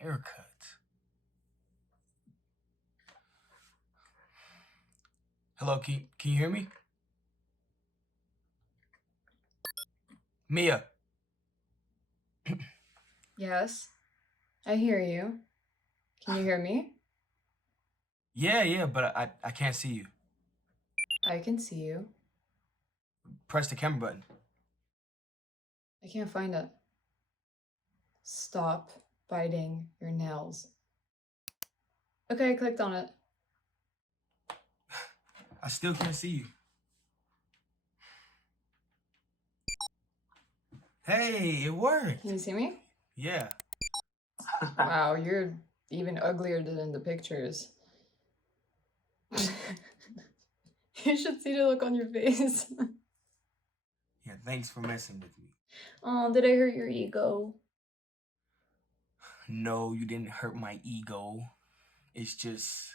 haircut. Hello, can you hear me? Mia. Yes, I hear you. Can you hear me? Yeah, but I can't see you. I can see you. Press the camera button. I can't find it. Stop biting your nails. Okay, I clicked on it. I still can't see you. Hey, it worked. Can you see me? Yeah. Wow, you're even uglier than in the pictures. You should see the look on your face. Yeah, thanks for messing with me. Oh, did I hurt your ego? No, you didn't hurt my ego. It's just...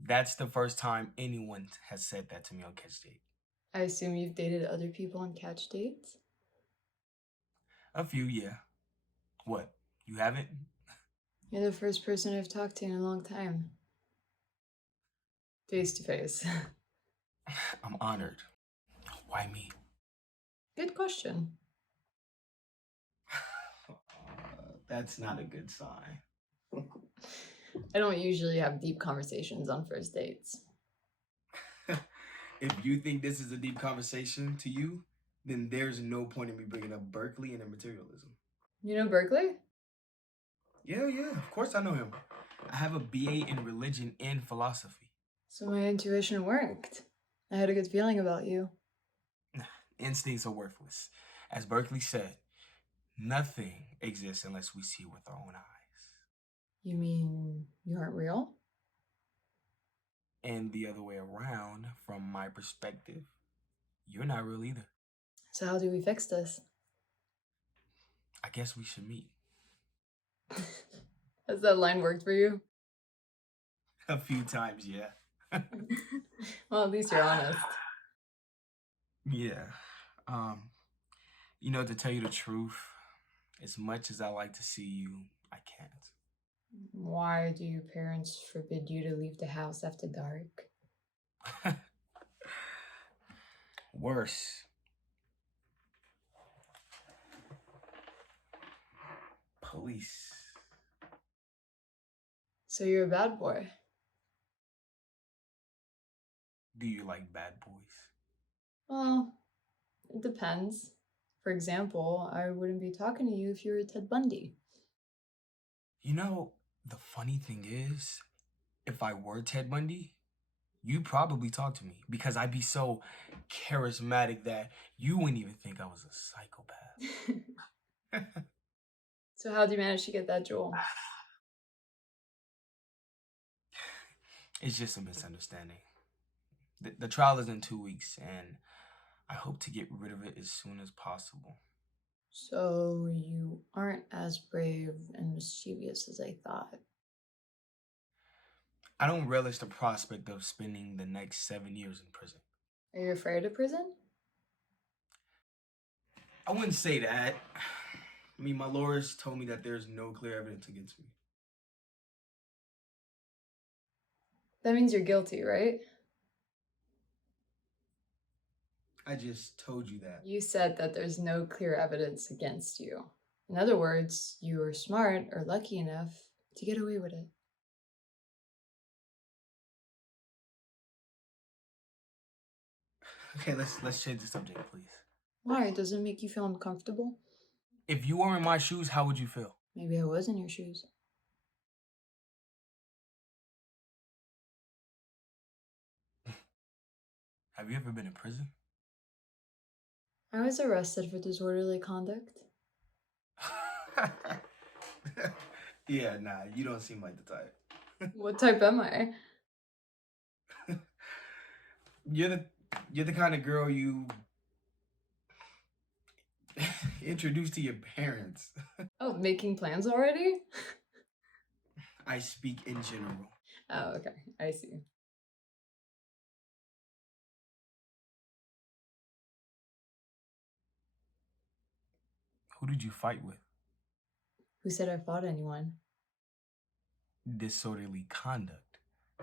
That's the first time anyone has said that to me on Catch Date. I assume you've dated other people on Catch Dates? A few, yeah. What, you haven't? You're the first person I've talked to in a long time. Face to face. I'm honored. Why me? Good question. That's not a good sign. I don't usually have deep conversations on first dates. If you think this is a deep conversation to you, then there's no point in me bringing up Berkeley and materialism. You know Berkeley? Yeah, of course I know him. I have a BA in religion and philosophy. So my intuition worked. I had a good feeling about you. Instincts are worthless. As Berkeley said, nothing exists unless we see with our own eyes. You mean you aren't real? And the other way around, from my perspective, you're not real either. So how do we fix this? I guess we should meet. Has that line worked for you? A few times, yeah. Well, at least you're honest. Yeah. You know, to tell you the truth, as much as I like to see you, I can't. Why do your parents forbid you to leave the house after dark? Worse. Police. So you're a bad boy. Do you like bad boys? Well, it depends. For example, I wouldn't be talking to you if you were Ted Bundy. You know, the funny thing is, if I were Ted Bundy, you'd probably talk to me because I'd be so charismatic that you wouldn't even think I was a psychopath. So how'd you manage to get that jewel? It's just a misunderstanding. The trial is in 2 weeks, and I hope to get rid of it as soon as possible. So you aren't as brave and mischievous as I thought. I don't relish the prospect of spending the next 7 years in prison. Are you afraid of prison? I wouldn't say that. I mean, my lawyers told me that there's no clear evidence against me. That means you're guilty, right? I just told you that. You said that there's no clear evidence against you. In other words, you were smart or lucky enough to get away with it. Okay, let's change the subject, please. Why? Does it make you feel uncomfortable? If you were in my shoes, how would you feel? Maybe I was in your shoes. Have you ever been in prison? I was arrested for disorderly conduct. Yeah, nah, you don't seem like the type. What type am I? You're the kind of girl you introduce to your parents. Oh, making plans already? I speak in general. Oh, okay. I see. Who did you fight with? Who said I fought anyone? Disorderly conduct.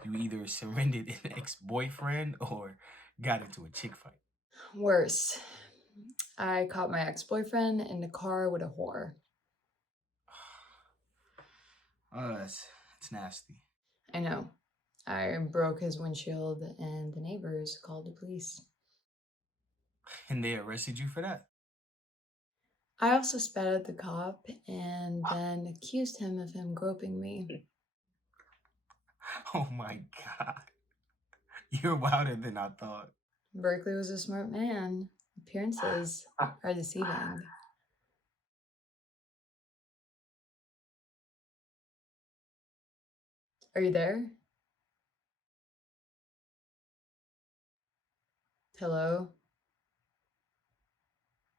You either surrendered an ex-boyfriend or got into a chick fight. Worse. I caught my ex-boyfriend in the car with a whore. Oh, that's nasty. I know. I broke his windshield and the neighbors called the police. And they arrested you for that? I also spat at the cop and then accused him of him groping me. Oh my God. You're wilder than I thought. Berkeley was a smart man. Appearances are deceiving. Are you there? Hello?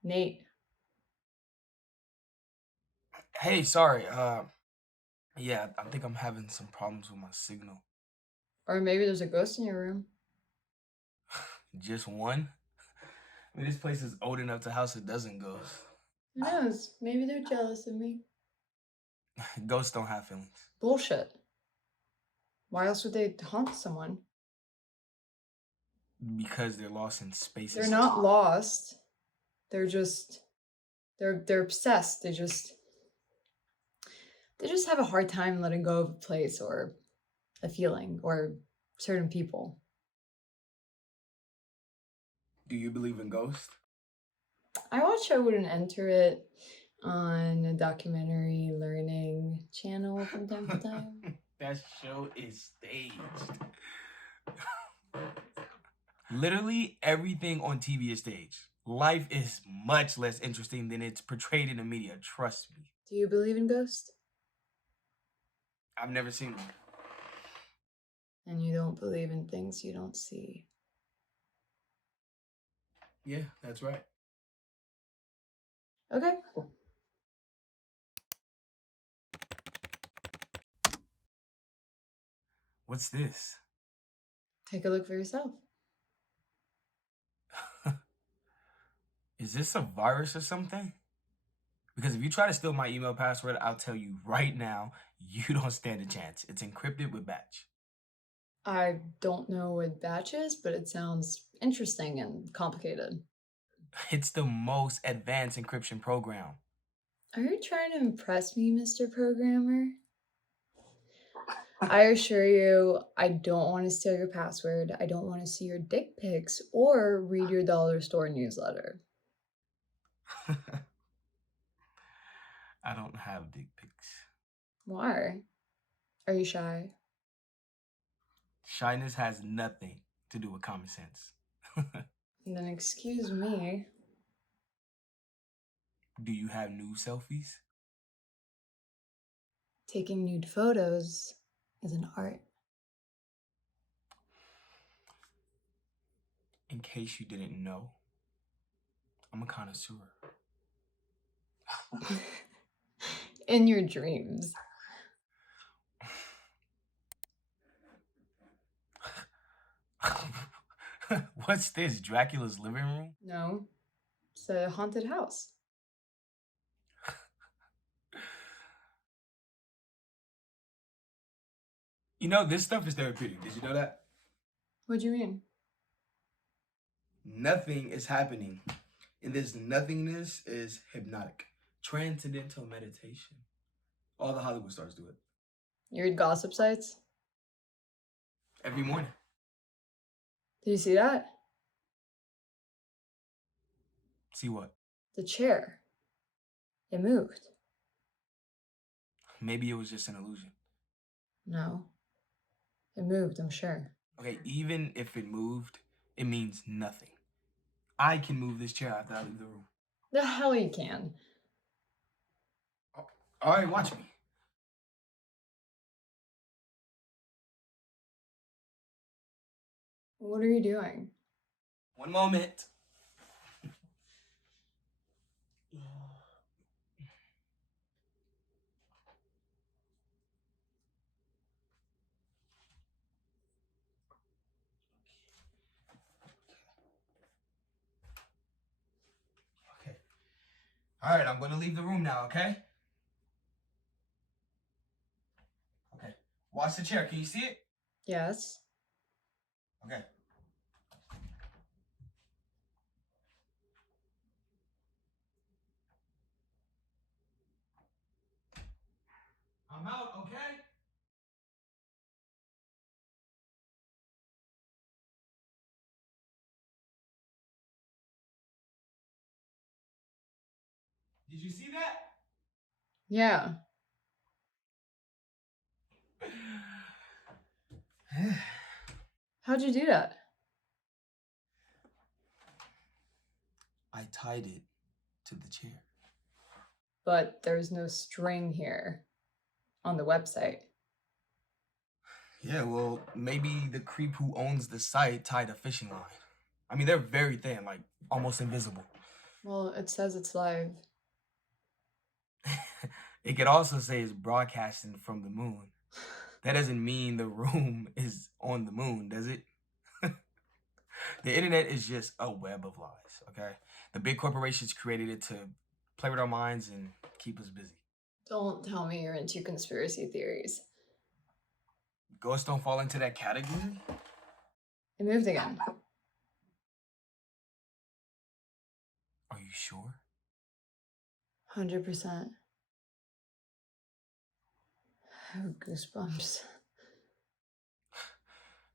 Nate. Hey, sorry. Yeah, I think I'm having some problems with my signal. Or maybe there's a ghost in your room. Just one? I mean, this place is old enough to house a dozen ghosts. Who knows? Maybe they're jealous of me. Ghosts don't have feelings. Bullshit. Why else would they haunt someone? Because they're lost in space. They're not lost. They're just they're obsessed. They just have a hard time letting go of a place or a feeling or certain people. Do you believe in ghosts? I watch I Wouldn't Enter It on a documentary learning channel from time to time. That show is staged. Literally everything on TV is staged. Life is much less interesting than it's portrayed in the media, trust me. Do you believe in ghosts? I've never seen one. And you don't believe in things you don't see. Yeah, that's right. Okay. What's this? Take a look for yourself. Is this a virus or something? Because if you try to steal my email password, I'll tell you right now, you don't stand a chance. It's encrypted with batch. I don't know what batch is, but it sounds interesting and complicated. It's the most advanced encryption program. Are you trying to impress me, Mr. Programmer? I assure you, I don't want to steal your password. I don't want to see your dick pics or read your dollar store newsletter. I don't have dick pics. Why? Are you shy? Shyness has nothing to do with common sense. Then excuse me. Do you have nude selfies? Taking nude photos is an art. In case you didn't know, I'm a connoisseur. In your dreams. What's this, Dracula's living room? No, it's a haunted house. You know, this stuff is therapeutic. Did you know that? What do you mean? Nothing is happening. And this nothingness is hypnotic. Transcendental meditation. All the Hollywood stars do it. You read gossip sites? Every morning. Did you see that? See what? The chair. It moved. Maybe it was just an illusion. No. It moved, I'm sure. Okay, even if it moved, it means nothing. I can move this chair after I leave the room. The hell you can. All right, watch me. What are you doing? One moment. Okay. All right, I'm going to leave the room now, okay? Watch the chair. Can you see it? Yes. Okay. I'm out, okay? Did you see that? Yeah. How'd you do that? I tied it to the chair. But there's no string here on the website. Yeah, well, maybe the creep who owns the site tied a fishing line. I mean, they're very thin, like almost invisible. Well, it says it's live. It could also say it's broadcasting from the moon. That doesn't mean the room is on the moon, does it? The internet is just a web of lies, okay? The big corporations created it to play with our minds and keep us busy. Don't tell me you're into conspiracy theories. Ghosts don't fall into that category? It moved again. Are you sure? 100%. Oh, goosebumps.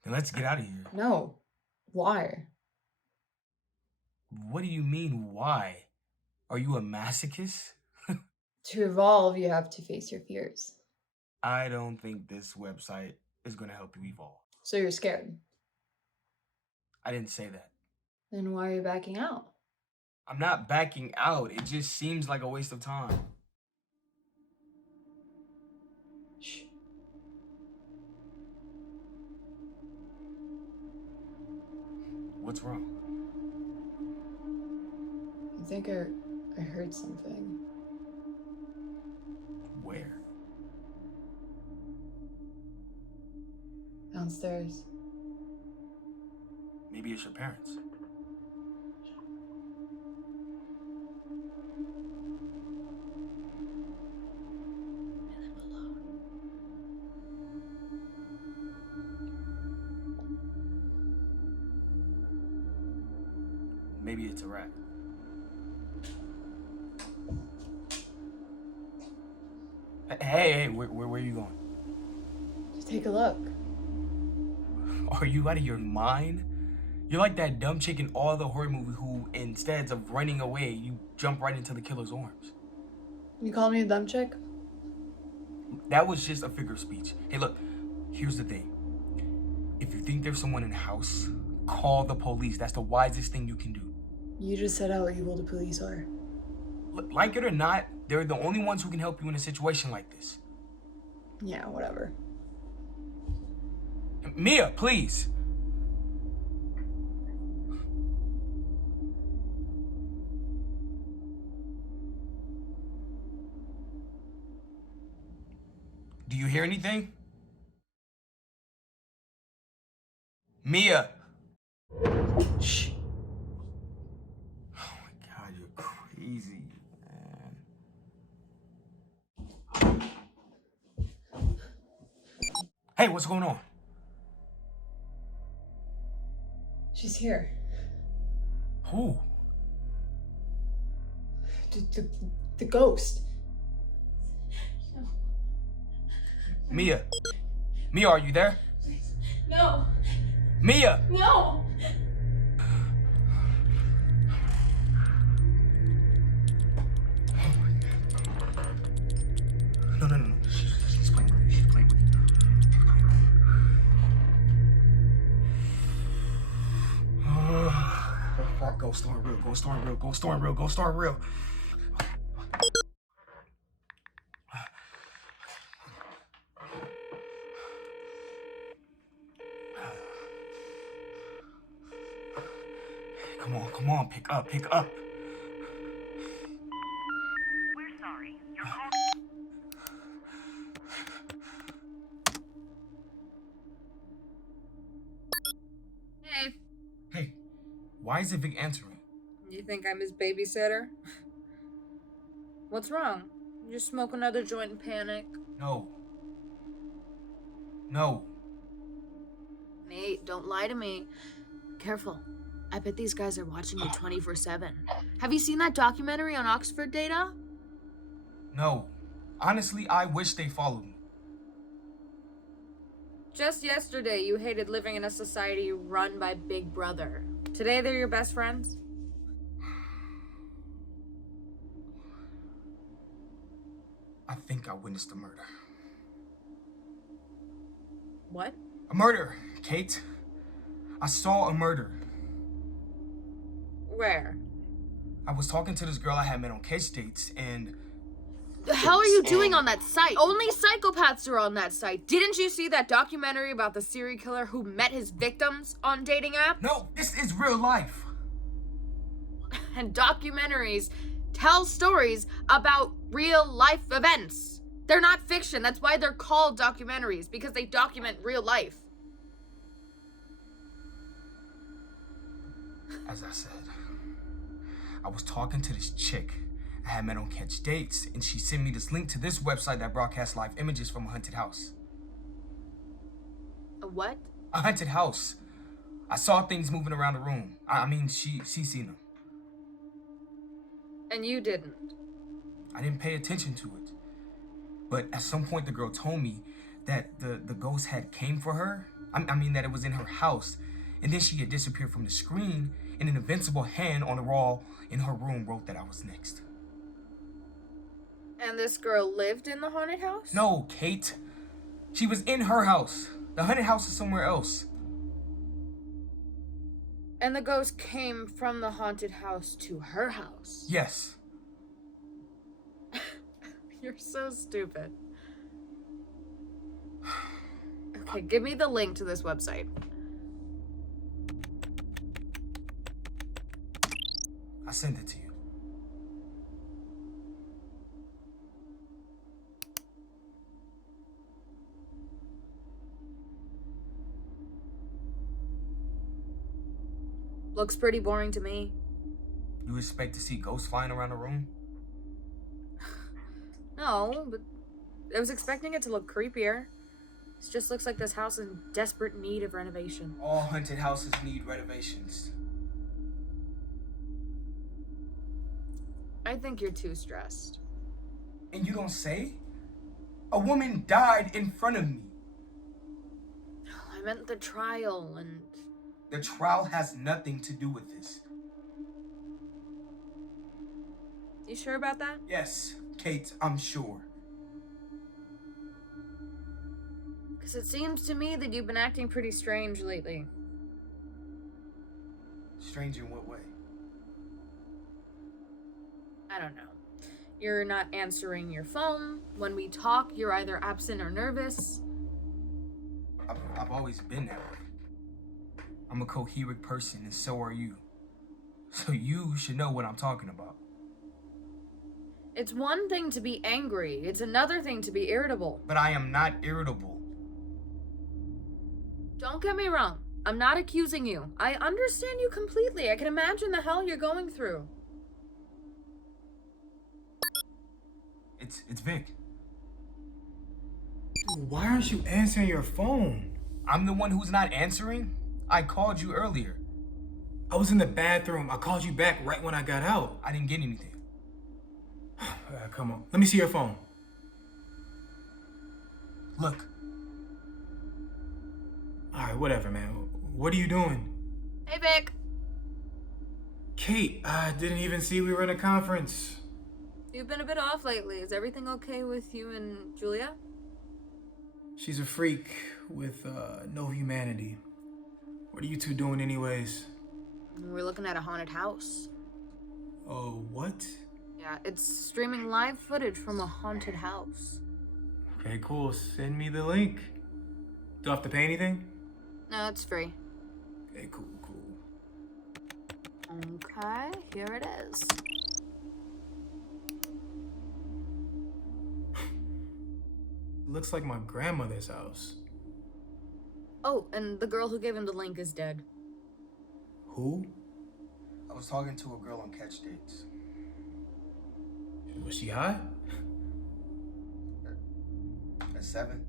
Then let's get out of here. No. Why? What do you mean, why? Are you a masochist? To evolve, you have to face your fears. I don't think this website is going to help you evolve. So you're scared. I didn't say that. Then why are you backing out? I'm not backing out. It just seems like a waste of time. Shh. What's wrong? I think I heard something. Where? Downstairs. Maybe it's your parents. I live alone. Maybe it's a rat. Hey, where are you going? Just take a look. Are you out of your mind? You're like that dumb chick in all the horror movies who, instead of running away, you jump right into the killer's arms. You call me a dumb chick? That was just a figure of speech. Hey, look, here's the thing. If you think there's someone in the house, call the police. That's the wisest thing you can do. You just said how evil the police are. Like it or not, they're the only ones who can help you in a situation like this. Yeah, whatever. Mia, please. Do you hear anything? Mia! Shh. Oh my God, you're crazy, man. Hey, what's going on? She's here. Who? The ghost. Mia. Mia, are you there? Please. No. Mia! No. No. She's playing with you. She's playing with you. Go storm real. Go storm real. Go storm real. Go storm real. Come on. Pick up. We're sorry. Your call. Hey, Hey, why isn't Vick answering? you think I'm his babysitter? What's wrong? You just smoke another joint and panic? No. No. Nate, don't lie to me. Careful. I bet these guys are watching you 24/7. Have you seen that documentary on Oxford data? No. Honestly, I wish they followed me. Just yesterday, you hated living in a society run by Big Brother. Today, they're your best friends? I think I witnessed a murder. What? A murder, Kate. I saw a murder. Where? I was talking to this girl I had met on catch dates, and The hell are you doing on that site? Only psychopaths are on that site. Didn't you see that documentary about the serial killer who met his victims on dating apps? no, this is real life. And documentaries tell stories about real life events. They're not fiction. That's why they're called documentaries, because they document real life. As I said, I was talking to this chick I had met on catch dates, and she sent me this link to this website that broadcasts live images from a haunted house. A what? A haunted house. I saw things moving around the room. I mean, she seen them. And you didn't. I didn't pay attention to it. But at some point, the girl told me that the ghost had came for her. I mean, that it was in her house. And then she had disappeared from the screen, and an invincible hand on the wall in her room wrote that I was next. And this girl lived in the haunted house? No, Kate. She was in her house. The haunted house is somewhere else. And the ghost came from the haunted house to her house? Yes. You're so stupid. Okay, give me the link to this website. I sent it to you. Looks pretty boring to me. You expect to see ghosts flying around the room? No, but I was expecting it to look creepier. This just looks like this house is in desperate need of renovation. All haunted houses need renovations. I think you're too stressed. And you don't say? A woman died in front of me. I meant the trial and... The trial has nothing to do with this. You sure about that? Yes, Kate, I'm sure. Because it seems to me that you've been acting pretty strange lately. Strange in what way? I don't know. You're not answering your phone. When we talk, you're either absent or nervous. I've always been that way. I'm a coherent person, and so are you. So you should know what I'm talking about. It's one thing to be angry. It's another thing to be irritable. But I am not irritable. Don't get me wrong. I'm not accusing you. I understand you completely. I can imagine the hell you're going through. It's Vick. Dude, why aren't you answering your phone? I'm the one who's not answering? I called you earlier. I was in the bathroom. I called you back right when I got out. I didn't get anything. Come on. Let me see your phone. Look, All right, whatever, man. What are you doing? Hey, Vic. Kate, I didn't even see we were in a conference. You've been a bit off lately. Is everything okay with you and Julia? She's a freak with no humanity. What are you two doing anyways? We're looking at a haunted house. Oh, what? Yeah, it's streaming live footage from a haunted house. Okay, cool. Send me the link. Do I have to pay anything? No, it's free. Okay, cool. Okay, here it is. Looks like my grandmother's house. Oh, and the girl who gave him the link is dead. Who? I was talking to a girl on catch dates. Was she hot? At 7.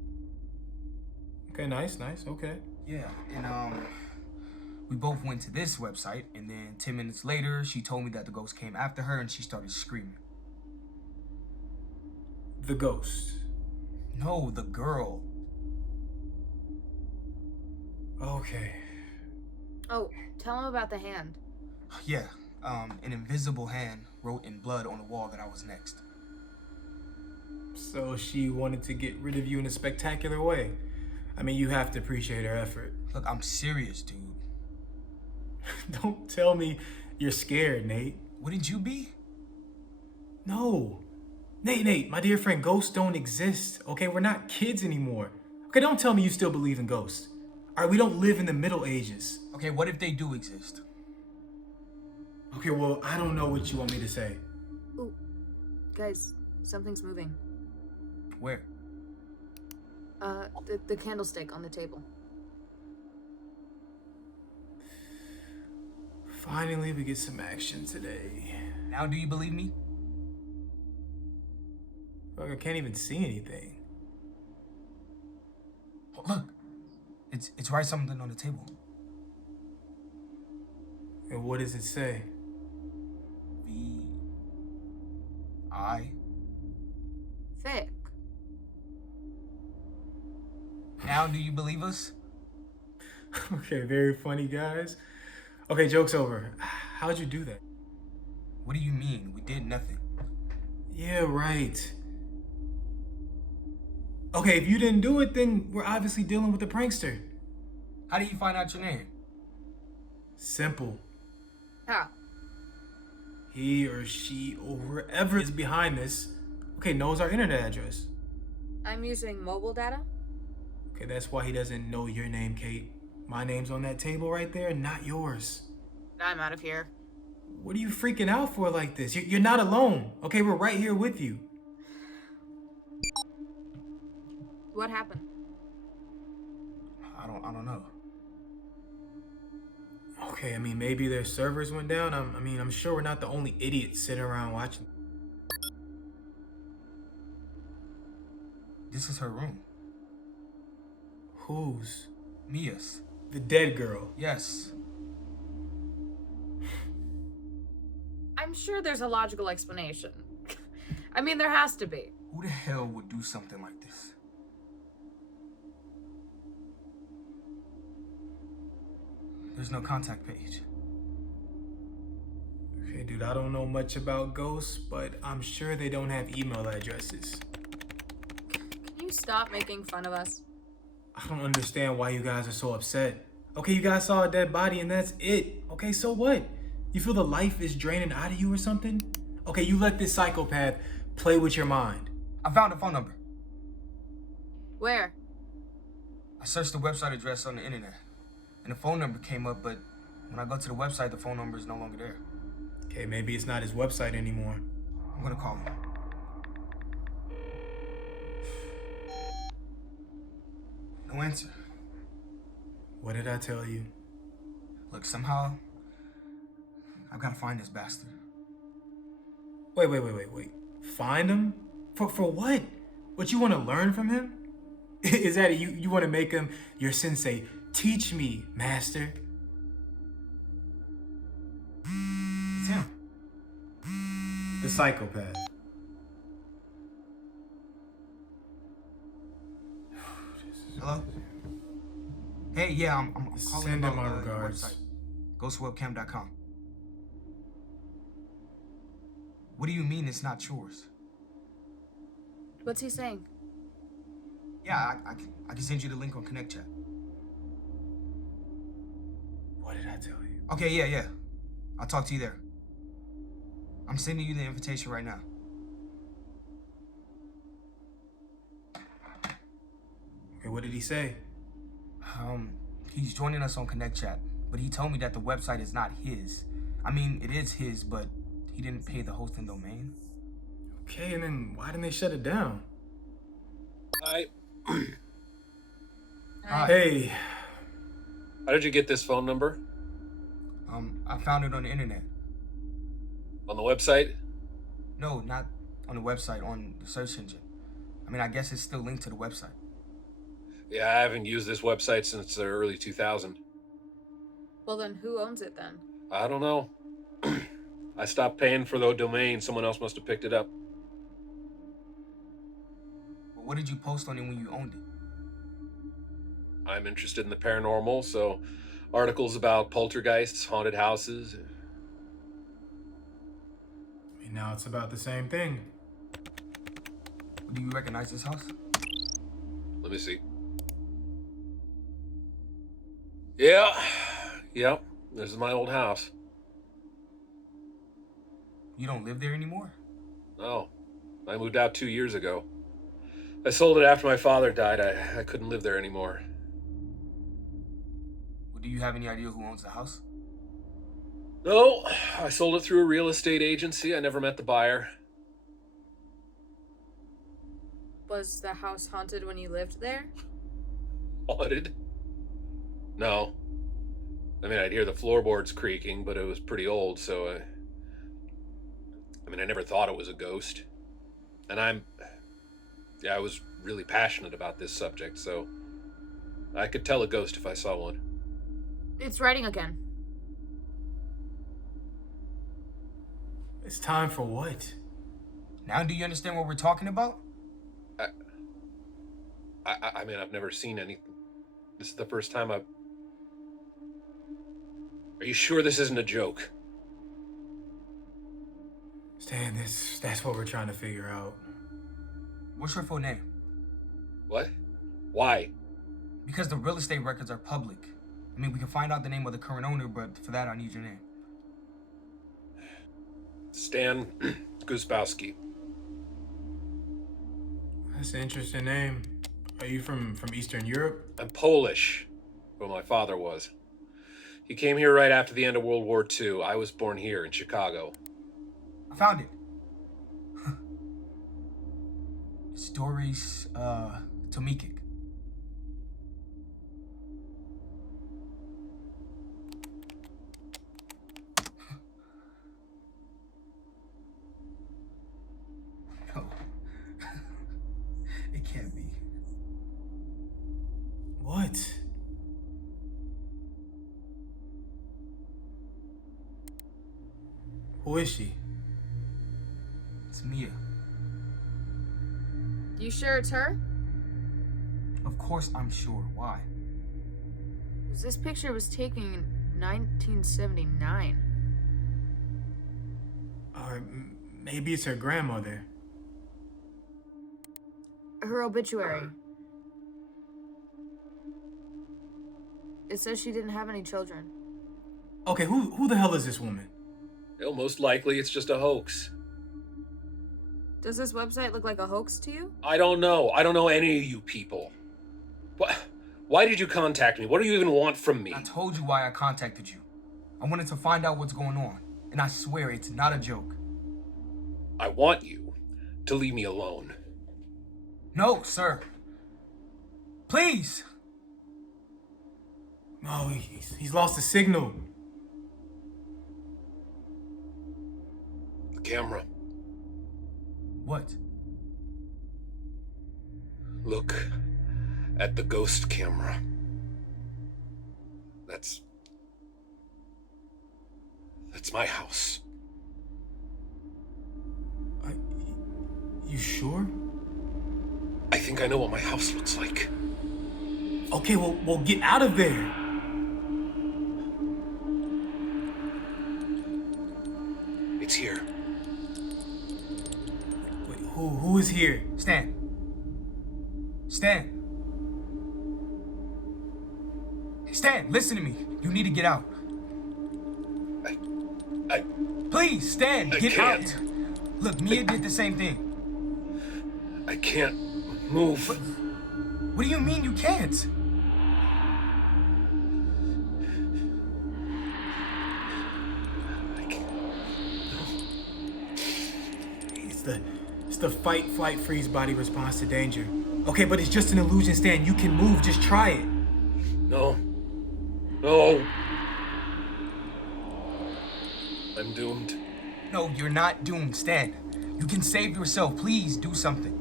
Okay, nice, okay. Yeah, and we both went to this website, and then 10 minutes later, she told me that the ghost came after her and she started screaming. The ghost. No, the girl. Okay. Oh, tell him about the hand. Yeah, an invisible hand wrote in blood on the wall that I was next. So she wanted to get rid of you in a spectacular way. I mean, you have to appreciate her effort. Look, I'm serious, dude. Don't tell me you're scared, Nate. Wouldn't you be? No. Nate, my dear friend, ghosts don't exist, okay? We're not kids anymore. Okay, don't tell me you still believe in ghosts. All right, we don't live in the Middle Ages. Okay, what if they do exist? Okay, well, I don't know what you want me to say. Ooh, guys, something's moving. Where? The candlestick on the table. Finally, we get some action today. Now do you believe me? Look, I can't even see anything. Oh, look, it's write something on the table. And what does it say? V-I. Vick. Now do you believe us? Okay, very funny, guys. Okay, joke's over. How'd you do that? What do you mean? We did nothing. Yeah, right. Okay, if you didn't do it, then we're obviously dealing with a prankster. How do you find out your name? Simple. How? He or she or whoever is behind this, okay, knows our internet address. I'm using mobile data? Okay, that's why he doesn't know your name, Kate. My name's on that table right there, not yours. I'm out of here. What are you freaking out for like this? You're not alone. Okay, we're right here with you. What happened? I don't know. Okay, I mean, maybe their servers went down. I'm sure we're not the only idiots sitting around watching. This is her room. Whose? Mia's. The dead girl. Yes. I'm sure there's a logical explanation. I mean, there has to be. Who the hell would do something like this? There's no contact page. Okay, dude, I don't know much about ghosts, but I'm sure they don't have email addresses. Can you stop making fun of us? I don't understand why you guys are so upset. Okay, you guys saw a dead body and that's it. Okay, so what? You feel the life is draining out of you or something? Okay, you let this psychopath play with your mind. I found a phone number. Where? I searched the website address on the internet, and the phone number came up, but when I go to the website, the phone number is no longer there. Okay, maybe it's not his website anymore. I'm gonna call him. No answer. What did I tell you? Look, somehow, I've gotta find this bastard. Wait. Find him? For what? What, you want to learn from him? Is that it? You want to make him your sensei? Teach me, master. It's him. The psychopath. Hello? Hey, yeah, I'm calling Send about him my the regards. website. GhostWebcam.com. What do you mean it's not yours? What's he saying? Yeah, I can send you the link on Connect Chat. What did I tell you? Okay, yeah. I'll talk to you there. I'm sending you the invitation right now. Okay, what did he say? He's joining us on Connect Chat, but he told me that the website is not his. I mean, it is his, but he didn't pay the hosting domain. Okay, and then why didn't they shut it down? Hi. Hey, How did you get this phone number? I found it on the internet. On the website? No, not on the website, on the search engine. I mean, I guess it's still linked to the website. Yeah, I haven't used this website since the early 2000s. Well, then who owns it then? I don't know. I stopped paying for the domain. Someone else must have picked it up. But what did you post on it when you owned it? I'm interested in the paranormal, so articles about poltergeists, haunted houses. I mean, now it's about the same thing. Do you recognize this house? Let me see. Yeah. Yep. This is my old house. You don't live there anymore? No. I moved out 2 years ago. I sold it after my father died. I couldn't live there anymore. Well, do you have any idea who owns the house? No, I sold it through a real estate agency. I never met the buyer. Was the house haunted when you lived there? Haunted? No. I mean, I'd hear the floorboards creaking, but it was pretty old, so I never thought it was a ghost. And I was really passionate about this subject, so I could tell a ghost if I saw one. It's writing again. It's time for what? Now do you understand what we're talking about? I've never seen anything. This is the first time I've... Are you sure this isn't a joke? Stan, that's what we're trying to figure out. What's your full name? What? Why? Because the real estate records are public. I mean, we can find out the name of the current owner, but for that, I need your name. Stan Guspowski. That's an interesting name. Are you from Eastern Europe? I'm Polish. Well, my father was. He came here right after the end of World War II. I was born here in Chicago. I found it. Stories, Tomikik. No. It can't be. What? Who is she? It's Mia. You sure it's her? Of course I'm sure. Why? 'Cause this picture was taken in 1979. Or maybe it's her grandmother. Her obituary. It says she didn't have any children. Okay, who the hell is this woman? Well, most likely it's just a hoax. Does this website look like a hoax to you? I don't know. I don't know any of you people. Why did you contact me? What do you even want from me? I told you why I contacted you. I wanted to find out what's going on. And I swear it's not a joke. I want you to leave me alone. No, sir. Please. No, he's lost the signal. The camera. What? Look at the ghost camera. That's my house. You sure? I think I know what my house looks like. Okay, well get out of there. It's here. Wait, who is here? Stan. Stan. Hey, Stan, listen to me. You need to get out. I Please, Stan, get can't. out. Look, Mia did the same thing. I can't move. What do you mean you can't? I can't. It's the fight, flight, freeze body response to danger. Okay, but it's just an illusion, Stan. You can move. Just try it. No. No. I'm doomed. No, you're not doomed, Stan. You can save yourself. Please do something.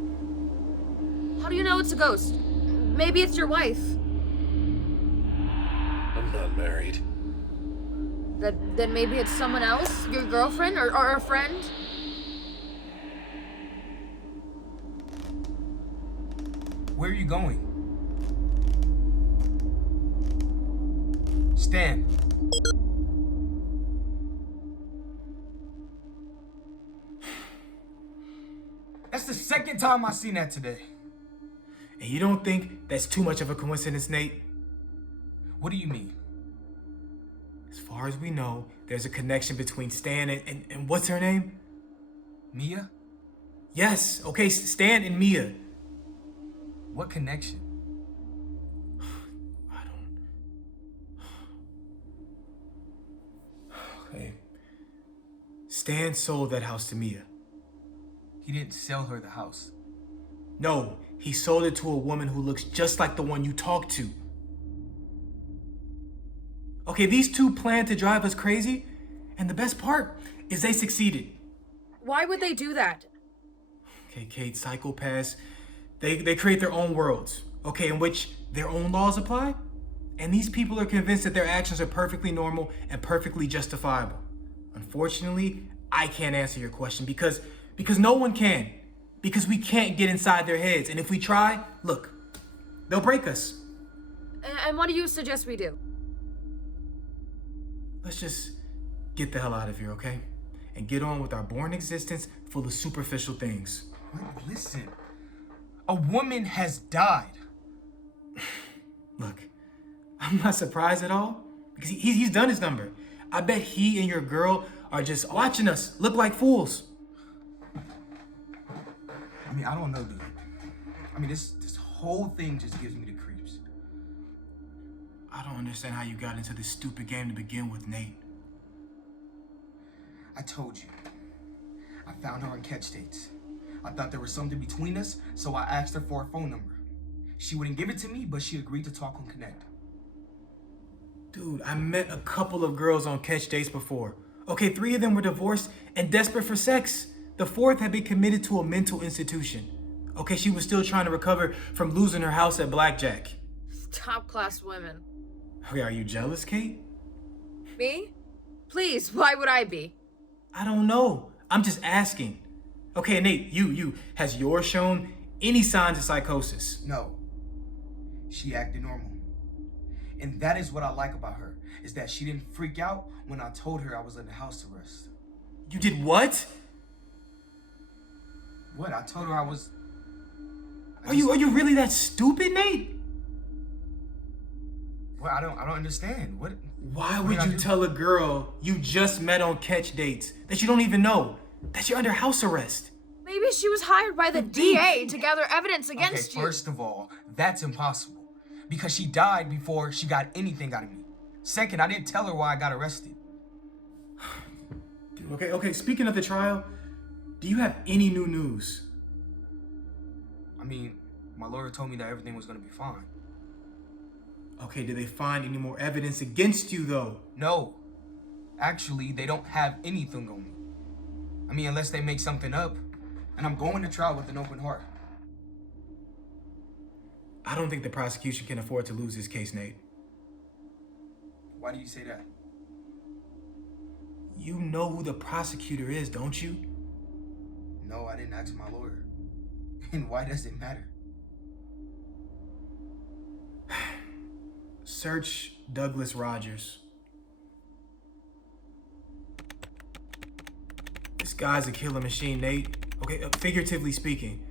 How do you know it's a ghost? Maybe it's your wife. I'm not married. Then maybe it's someone else? Your girlfriend or a friend? Where are you going? Stan. That's the second time I've seen that today. And you don't think that's too much of a coincidence, Nate? What do you mean? As far as we know, there's a connection between Stan and what's her name? Mia? Yes, okay, Stan and Mia. What connection? I don't... Okay. Stan sold that house to Mia. He didn't sell her the house. No, he sold it to a woman who looks just like the one you talked to. Okay, these two planned to drive us crazy, and the best part is they succeeded. Why would they do that? Okay, Kate, psychopaths, they create their own worlds, okay, in which their own laws apply, and these people are convinced that their actions are perfectly normal and perfectly justifiable. Unfortunately, I can't answer your question because no one can, because we can't get inside their heads, and if we try, look, they'll break us. And what do you suggest we do? Let's just get the hell out of here, okay? And get on with our boring existence full of superficial things. What? Listen. A woman has died. Look, I'm not surprised at all because he's done his number. I bet he and your girl are just watching us look like fools. I mean, I don't know, dude. I mean, this whole thing just gives me the creeps. I don't understand how you got into this stupid game to begin with, Nate. I told you. I found her on catch dates. I thought there was something between us, so I asked her for a phone number. She wouldn't give it to me, but she agreed to talk on Connect. Dude, I met a couple of girls on catch dates before. Okay, 3 of them were divorced and desperate for sex. The 4th had been committed to a mental institution. Okay, she was still trying to recover from losing her house at blackjack. Top class women. Okay, are you jealous, Kate? Me? Please, why would I be? I don't know. I'm just asking. Okay, Nate, has yours shown any signs of psychosis? No. She acted normal. And that is what I like about her, is that she didn't freak out when I told her I was under house arrest. You did what? What? I told her I was... Are you really that stupid, Nate? Well, I don't understand. What? Why would you tell a girl you just met on catch dates that you don't even know that you're under house arrest? Maybe she was hired by the DA to gather evidence against you. First of all, that's impossible. Because she died before she got anything out of me. Second, I didn't tell her why I got arrested. Dude, okay, speaking of the trial, do you have any new news? I mean, my lawyer told me that everything was gonna be fine. Okay, did they find any more evidence against you, though? No. Actually, they don't have anything on me. I mean, unless they make something up. And I'm going to trial with an open heart. I don't think the prosecution can afford to lose this case, Nate. Why do you say that? You know who the prosecutor is, don't you? No, I didn't ask my lawyer. And why does it matter? Search Douglas Rogers. This guy's a killer machine, Nate. Okay, figuratively speaking.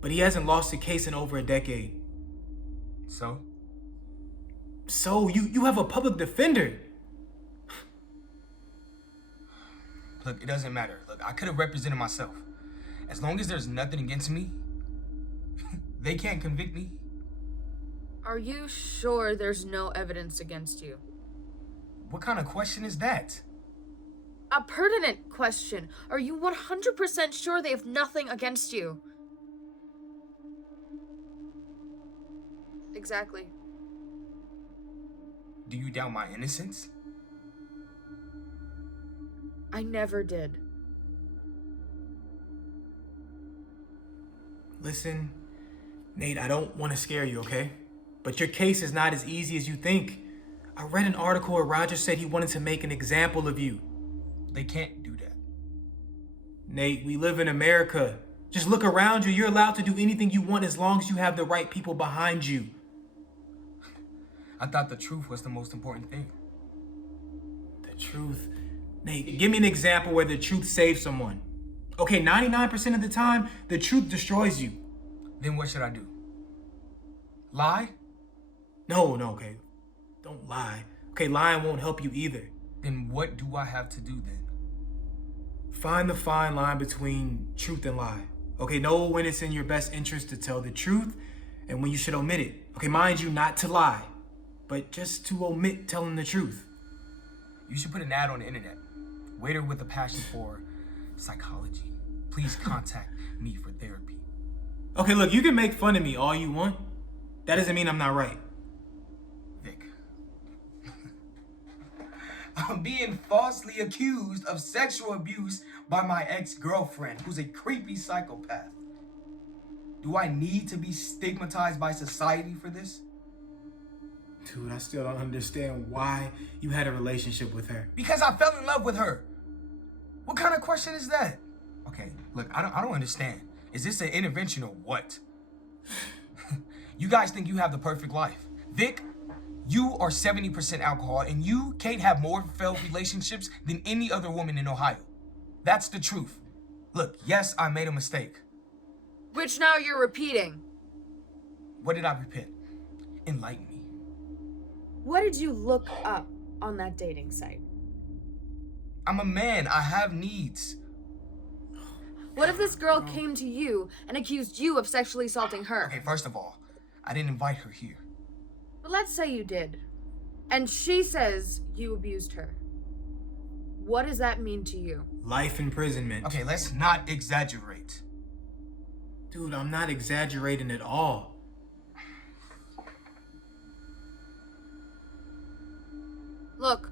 But he hasn't lost a case in over a decade. So? So, you have a public defender. Look, it doesn't matter. Look, I could have represented myself. As long as there's nothing against me, they can't convict me. Are you sure there's no evidence against you? What kind of question is that? A pertinent question. Are you 100% sure they have nothing against you? Exactly. Do you doubt my innocence? I never did. Listen, Nate, I don't want to scare you, okay? But your case is not as easy as you think. I read an article where Roger said he wanted to make an example of you. They can't do that. Nate, we live in America. Just look around you. You're allowed to do anything you want as long as you have the right people behind you. I thought the truth was the most important thing. The truth? Nate, give me an example where the truth saves someone. Okay, 99% of the time, the truth destroys you. Then what should I do? Lie? No, okay. Don't lie. Okay, lying won't help you either. Then what do I have to do then? Find the fine line between truth and lie. Okay, know when it's in your best interest to tell the truth and when you should omit it. Okay, mind you, not to lie, but just to omit telling the truth. You should put an ad on the internet. Waiter with a passion for psychology. Please contact me for therapy. Okay, look, you can make fun of me all you want. That doesn't mean I'm not right. Vick. I'm being falsely accused of sexual abuse by my ex-girlfriend, who's a creepy psychopath. Do I need to be stigmatized by society for this? Dude, I still don't understand why you had a relationship with her. Because I fell in love with her. What kind of question is that? Okay, look, I don't understand. Is this an intervention or what? You guys think you have the perfect life. Vick, you are 70% alcohol, and you, Kate, have more failed relationships than any other woman in Ohio. That's the truth. Look, yes, I made a mistake. Which now you're repeating. What did I repent? Enlighten me. What did you look up on that dating site? I'm a man. I have needs. What if this girl came to you and accused you of sexually assaulting her? Okay, first of all, I didn't invite her here. But let's say you did. And she says you abused her. What does that mean to you? Life imprisonment. Okay, let's not exaggerate. Dude, I'm not exaggerating at all. Look,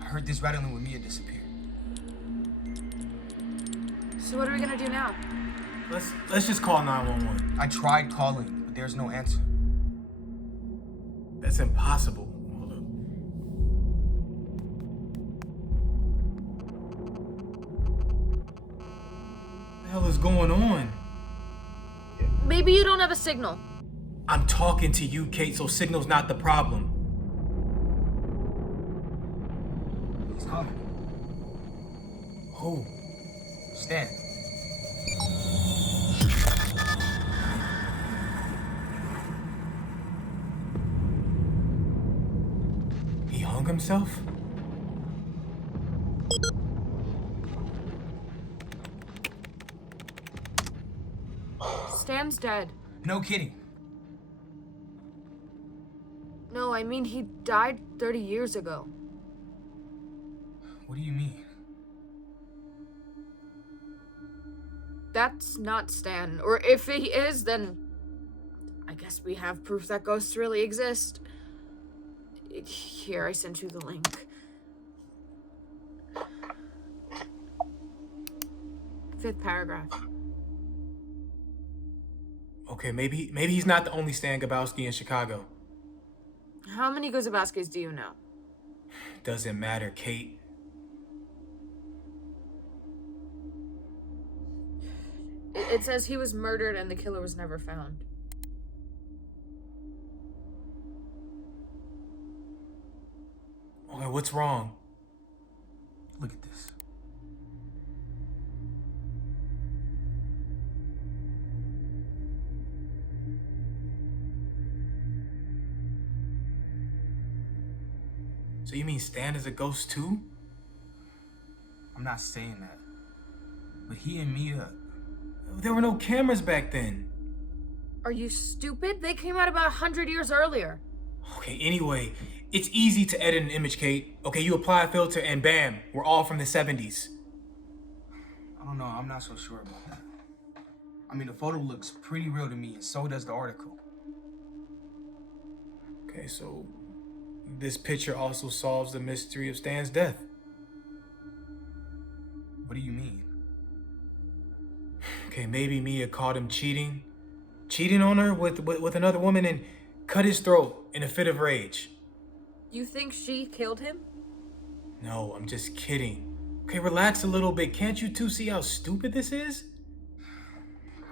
I heard this rattling with Mia disappeared. so what are we gonna do now? Let's just call 911. I tried calling, but there's no answer. That's impossible. Hold up. What the hell is going on? Maybe you don't have a signal. I'm talking to you, Kate, so signal's not the problem. He's calling. Who? Stan. He hung himself? Stan's dead. No kidding. No, I mean he died 30 years ago. What do you mean? That's not Stan. Or if he is, then I guess we have proof that ghosts really exist. Here, I sent you the link. 5th paragraph. Okay, maybe he's not the only Stan Gabowski in Chicago. How many Gozabowskis do you know? Doesn't matter, Kate. It says he was murdered and the killer was never found. Okay, what's wrong? Look at this. So you mean Stan is a ghost too? I'm not saying that. But he and Mia... There were no cameras back then. Are you stupid? They came out about 100 years earlier. Okay, anyway, it's easy to edit an image, Kate. Okay, you apply a filter and bam, we're all from the 70s. I don't know. I'm not so sure about that. I mean, the photo looks pretty real to me, and so does the article. Okay, so this picture also solves the mystery of Stan's death. What do you mean? Okay, maybe Mia caught him cheating. Cheating on her with another woman and cut his throat in a fit of rage. You think she killed him? No, I'm just kidding. Okay, relax a little bit. Can't you two see how stupid this is?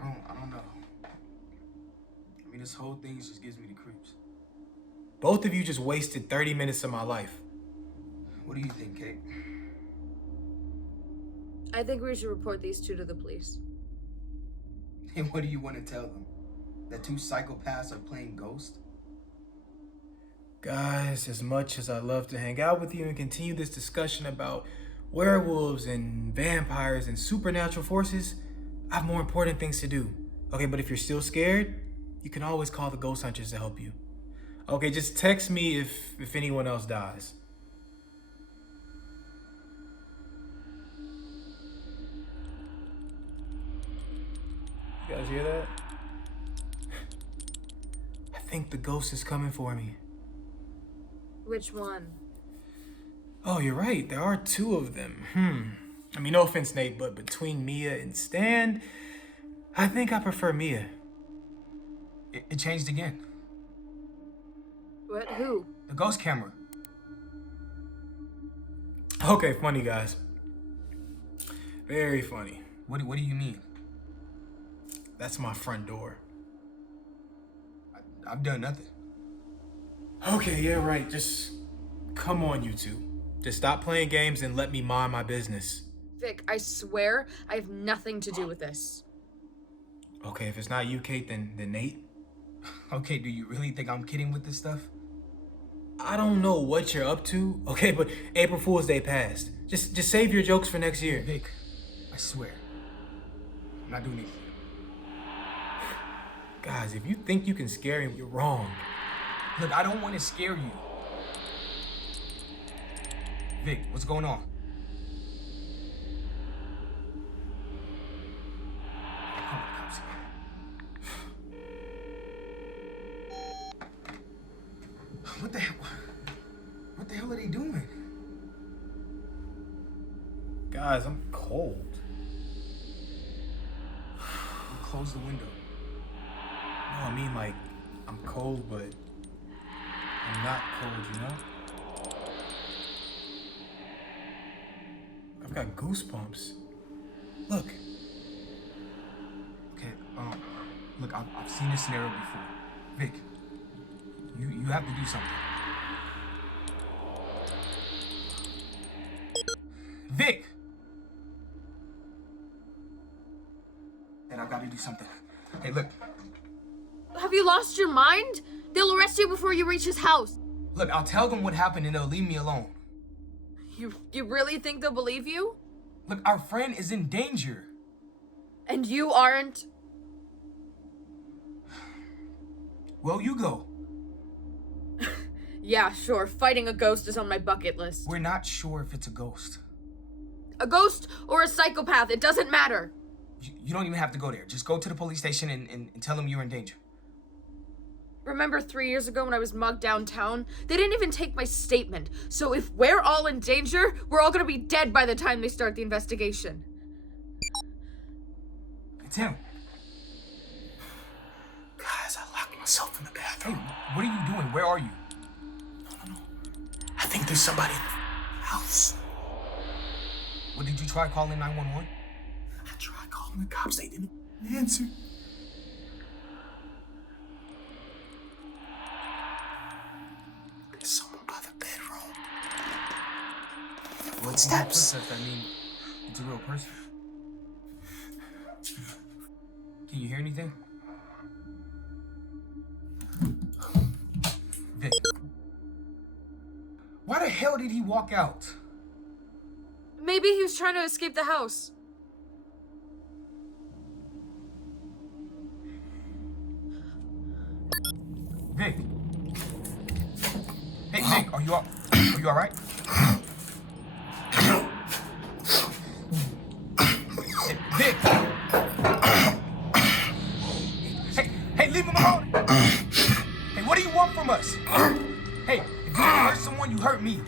I don't know. I mean, this whole thing just gives me the creeps. Both of you just wasted 30 minutes of my life. What do you think, Kate? I think we should report these two to the police. And what do you want to tell them? That two psychopaths are playing Ghost? Guys, as much as I love to hang out with you and continue this discussion about werewolves and vampires and supernatural forces, I have more important things to do. Okay, but if you're still scared, you can always call the ghost hunters to help you. Okay, just text me if anyone else dies. You guys hear that? I think the ghost is coming for me. Which one? Oh, you're right. There are two of them. I mean, no offense, Nate, but between Mia and Stan, I think I prefer Mia. It changed again. What? Who? The ghost camera. Okay, funny, guys. Very funny. What do you mean? That's my front door. I've done nothing. Okay, yeah, right. Just come on, you two. Just stop playing games and let me mind my business. Vic, I swear I have nothing to do with this. Okay, if it's not you, Kate, then Nate. Okay, do you really think I'm kidding with this stuff? I don't know what you're up to. Okay, but April Fool's Day passed. Just save your jokes for next year. Vic, I swear. I'm not doing anything. Guys, if you think you can scare him, you're wrong. Look, I don't want to scare you. Vic, what's going on? Come on, cops. What the hell? What the hell are they doing? Guys, I'm cold. Close the window. No, I mean, like, I'm cold, but I'm not cold, you know? I've got goosebumps. Look. Okay, look, I've seen this scenario before. Vic, you have to do something. Vic! And I've got to do something. Hey, look. Have you lost your mind? They'll arrest you before you reach his house. Look, I'll tell them what happened and they'll leave me alone. You really think they'll believe you? Look, our friend is in danger. And you aren't? Well, you go. Yeah, sure. Fighting a ghost is on my bucket list. We're not sure if it's a ghost. A ghost or a psychopath, it doesn't matter. You don't even have to go there. Just go to the police station and tell them you're in danger. Remember 3 years ago when I was mugged downtown? They didn't even take my statement. So if we're all in danger, we're all gonna be dead by the time they start the investigation. It's him. Guys, I locked myself in the bathroom. Hey, what are you doing? Where are you? No. I think there's somebody in the house. Well, did you try calling 911? I tried calling the cops. They didn't answer. There's someone by the bedroom. Footsteps. I mean, it's a real person. Can you hear anything? Vic. Why the hell did he walk out? Maybe he was trying to escape the house. Vic. Hey, Vic, are you all right? Hey, Vic. Hey, leave him alone. Hey, what do you want from us? Hey, if you hurt someone, you hurt me.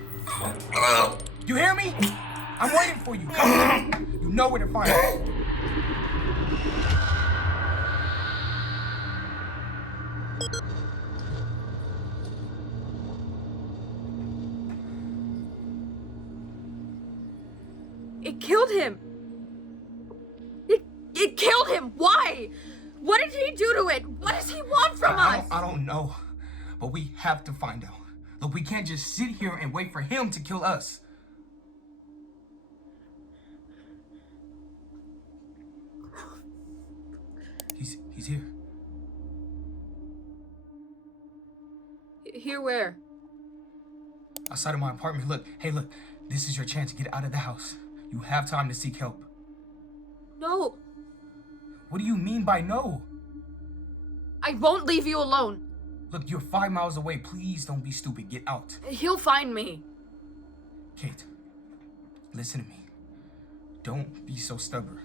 You hear me? I'm waiting for you. Come on. You know where to find me. It killed him. It killed him. Why? What did he do to it? What does he want from us? I don't know, but we have to find out. Look, we can't just sit here and wait for him to kill us. He's here. Here where? Outside of my apartment. Look, hey, look. This is your chance to get out of the house. You have time to seek help. No. What do you mean by no? I won't leave you alone. Look, you're 5 miles away. Please don't be stupid. Get out. He'll find me. Kate, listen to me. Don't be so stubborn.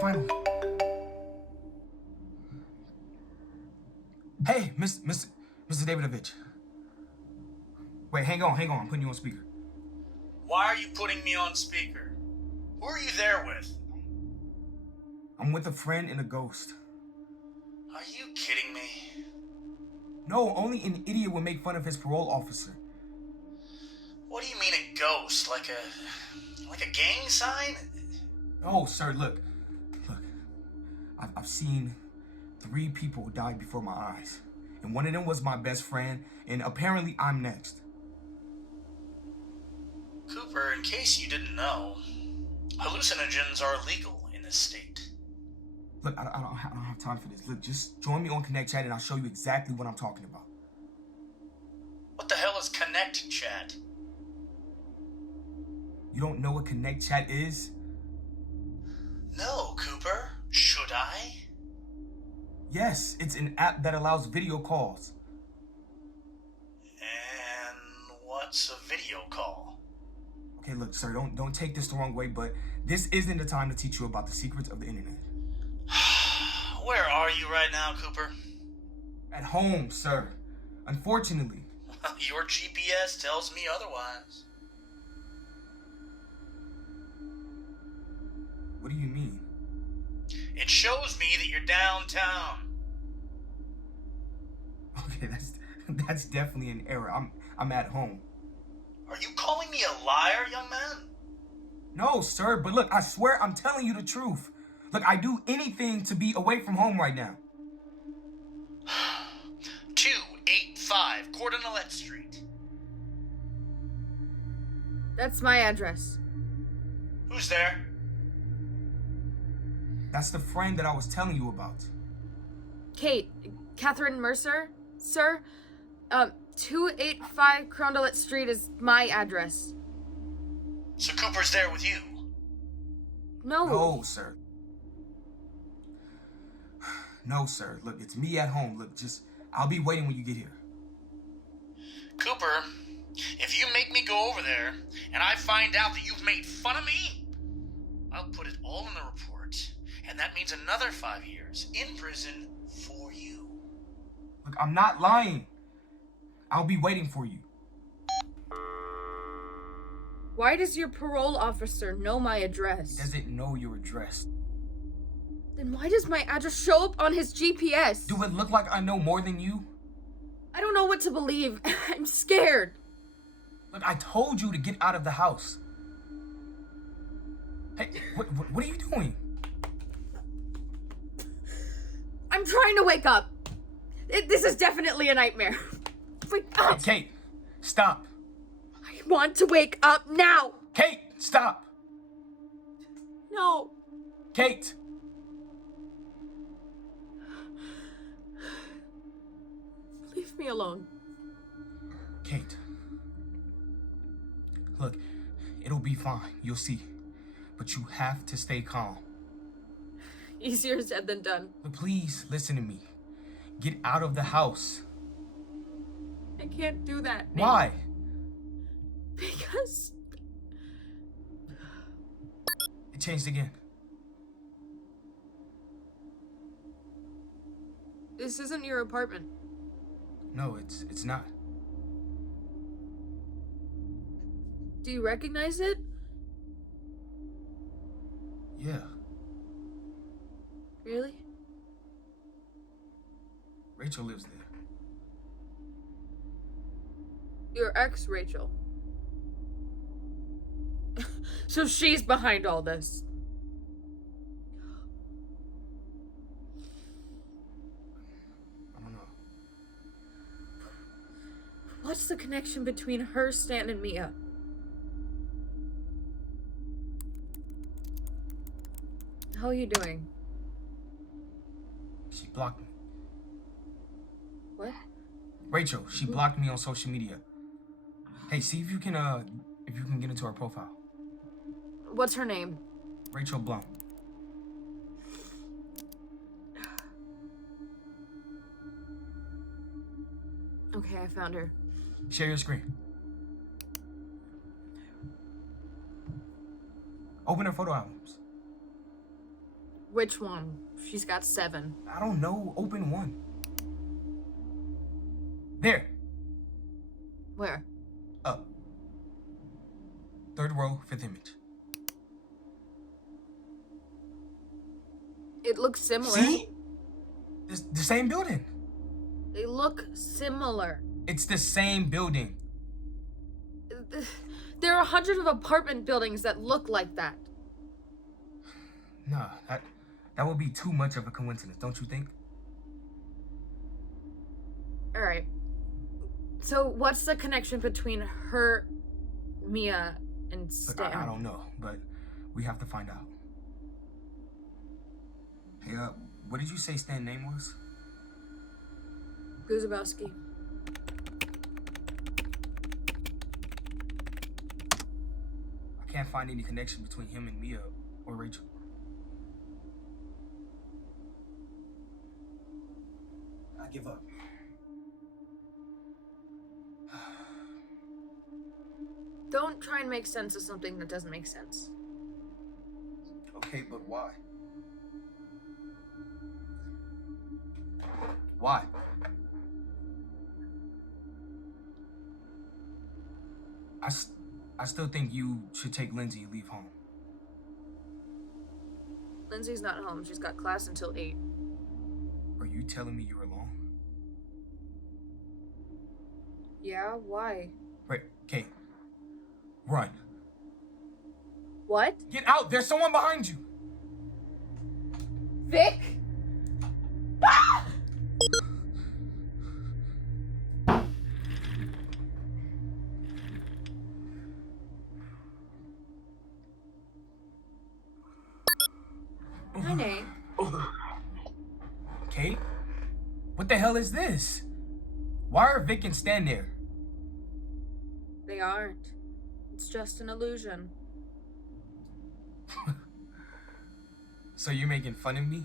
Finally. Hey, Mr. Davidovich. Wait, hang on. I'm putting you on speaker. Why are you putting me on speaker? Who are you there with? I'm with a friend and a ghost. Are you kidding me? No, only an idiot would make fun of his parole officer. What do you mean a ghost? Like a gang sign? No, sir, look. I've seen 3 people die before my eyes. And one of them was my best friend, and apparently I'm next. Cooper, in case you didn't know, hallucinogens are illegal in this state. Look, I don't have time for this. Look, just join me on Connect Chat and I'll show you exactly what I'm talking about. What the hell is Connect Chat? You don't know what Connect Chat is? No, Cooper. Should I? Yes, it's an app that allows video calls. And what's a video call? Okay, look, sir, don't take this the wrong way, but this isn't the time to teach you about the secrets of the internet. Where are you right now, Cooper? At home, sir. Unfortunately. Your GPS tells me otherwise. What do you mean? It shows me that you're downtown. Okay, that's definitely an error. I'm at home. Are you calling me a liar, young man? No, sir, but look, I swear I'm telling you the truth. Look, I do anything to be away from home right now. 285 Coordinate Street. That's my address. Who's there? That's the friend that I was telling you about. Kate, Catherine Mercer, sir. 285 Corondelet Street is my address. So Cooper's there with you? No, sir. No, sir. Look, it's me at home. Look, I'll be waiting when you get here. Cooper, if you make me go over there and I find out that you've made fun of me, I'll put it all in the report. And that means another 5 years in prison for you. Look, I'm not lying. I'll be waiting for you. Why does your parole officer know my address? He doesn't know your address. Then why does my address show up on his GPS? Do it look like I know more than you? I don't know what to believe. I'm scared. Look, I told you to get out of the house. Hey, what are you doing? I'm trying to wake up. This is definitely a nightmare. Wake up. Kate, stop. I want to wake up now. Kate, stop. No. Kate. Leave me alone. Kate. Look, it'll be fine. You'll see. But you have to stay calm. Easier said than done. But please, listen to me. Get out of the house. I can't do that. Nate. Why? Because It changed again. this isn't your apartment. No, it's not. Do you recognize it? Yeah. Really? Rachel lives there. Your ex, Rachel. So she's behind all this. I don't know. What's the connection between her, Stan, and Mia? How are you doing? She blocked me. What? Rachel, she blocked me on social media. Hey, see if you can get into her profile. What's her name? Rachel Blum. Okay, I found her. Share your screen. Open her photo albums. Which one? She's got 7. I don't know. Open one. There. Where? Up. 3rd row, 5th image. It looks similar. See? It's the same building. They look similar. It's the same building. There are hundreds of apartment buildings that look like that. Nah, that would be too much of a coincidence, don't you think? Alright. So what's the connection between her, Mia, and Look, Stan? I don't know, but we have to find out. Hey, what did you say Stan's name was? Guzabowski. I can't find any connection between him and Mia or Rachel. I give up. Don't try and make sense of something that doesn't make sense. Okay, but why? Why? I still think you should take Lindsay and leave home. Lindsay's not home. She's got class until 8. Are you telling me you're alone? Yeah, why? Wait, Kate. Run. What? Get out! There's someone behind you! Vick? Hi, Nate. Kate? What the hell is this? Why are Vick and Stan there? They aren't. It's just an illusion. So you're making fun of me?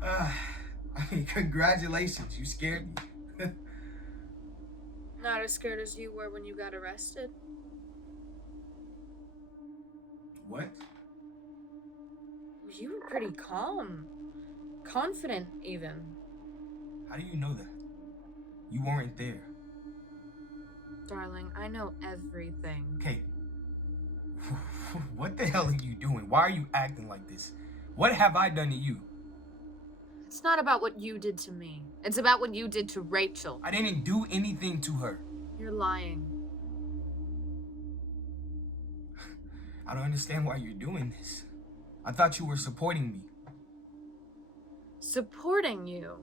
I mean, congratulations. You scared me. Not as scared as you were when you got arrested. What? You were pretty calm. Confident, even. How do you know that? You weren't there. Darling, I know everything. Kate, what the hell are you doing? Why are you acting like this? What have I done to you? It's not about what you did to me. It's about what you did to Rachel. I didn't do anything to her. You're lying. I don't understand why you're doing this. I thought you were supporting me. Supporting you?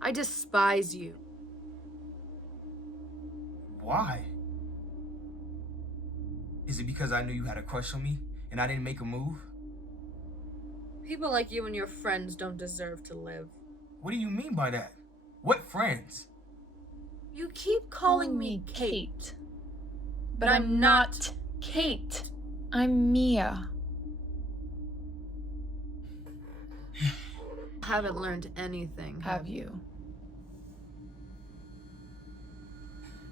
I despise you. Why? Is it because I knew you had a crush on me and I didn't make a move? People like you and your friends don't deserve to live. What do you mean by that? What friends? You keep calling me Kate. But I'm not Kate. I'm Mia. Haven't learned anything. Have you?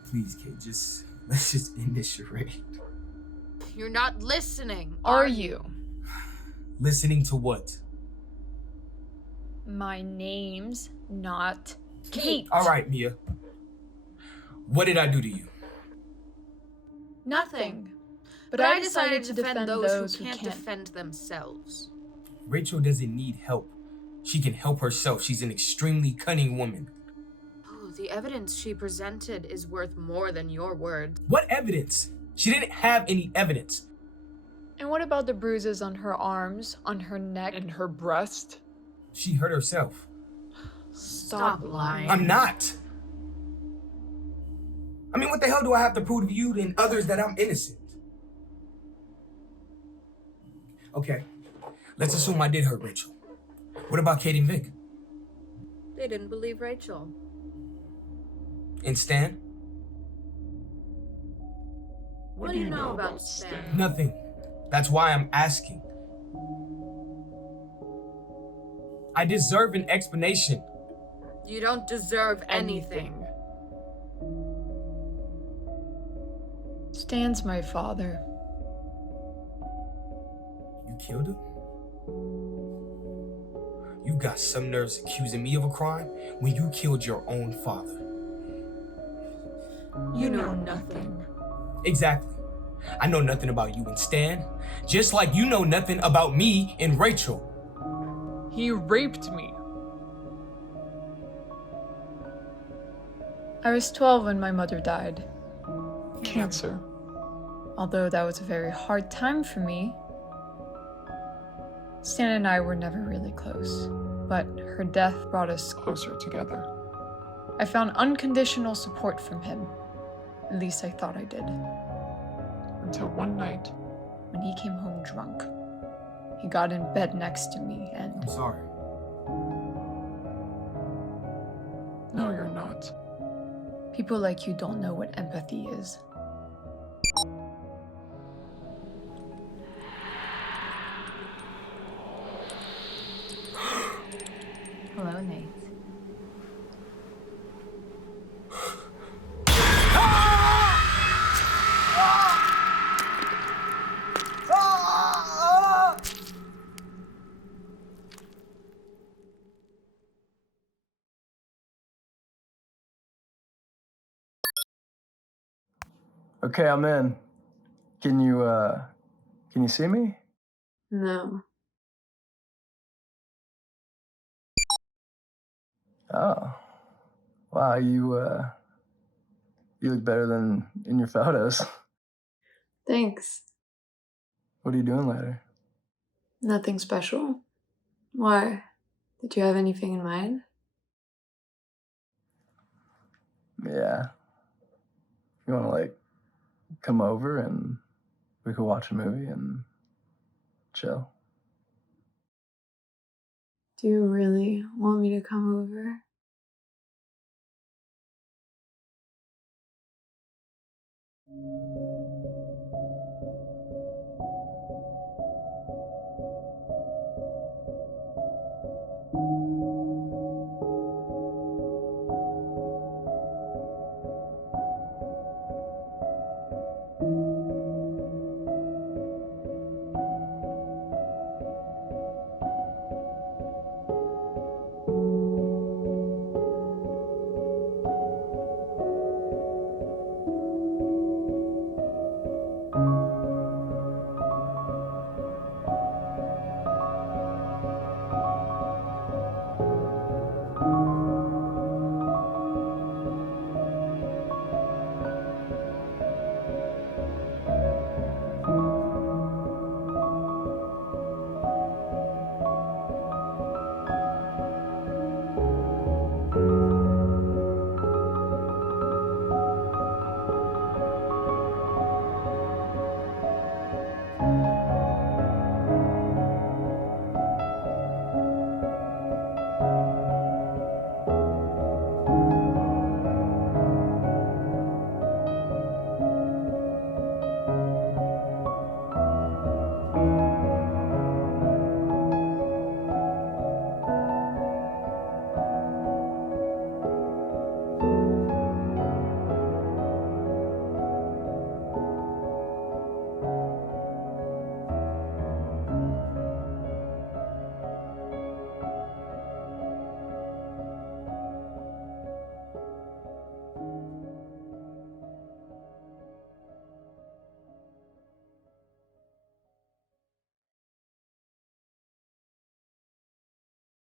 Please, Kate, let's just end this charade. You're not listening. Are you? Listening to what? My name's not Kate. All right, Mia. What did I do to you? Nothing. But I decided to defend those who can't defend themselves. Rachel doesn't need help. She can help herself. She's an extremely cunning woman. Oh, the evidence she presented is worth more than your words. What evidence? She didn't have any evidence. And what about the bruises on her arms, on her neck? And her breast? She hurt herself. Stop lying. I'm not. I mean, what the hell do I have to prove to you and others that I'm innocent? Okay, let's assume I did hurt Rachel. What about Kate and Vick? They didn't believe Rachel. And Stan? What do you know about Stan? Nothing. That's why I'm asking. I deserve an explanation. You don't deserve anything. Stan's my father. You killed him? You got some nerves accusing me of a crime when you killed your own father. You know nothing. Exactly. I know nothing about you and Stan, just like you know nothing about me and Rachel. He raped me. I was 12 when my mother died. Cancer. Although that was a very hard time for me, Stan and I were never really close, but her death brought us Closer together. I found unconditional support from him. At least I thought I did. Until one night. When he came home drunk, he got in bed next to me and... I'm sorry. No, you're not. People like you don't know what empathy is. Hello, Nate. Okay, I'm in. Can you see me? No. Oh. Wow, you look better than in your photos. Thanks. What are you doing later? Nothing special. Why? Did you have anything in mind? Yeah. You wanna, come over and we could watch a movie and chill? Do you really want me to come over?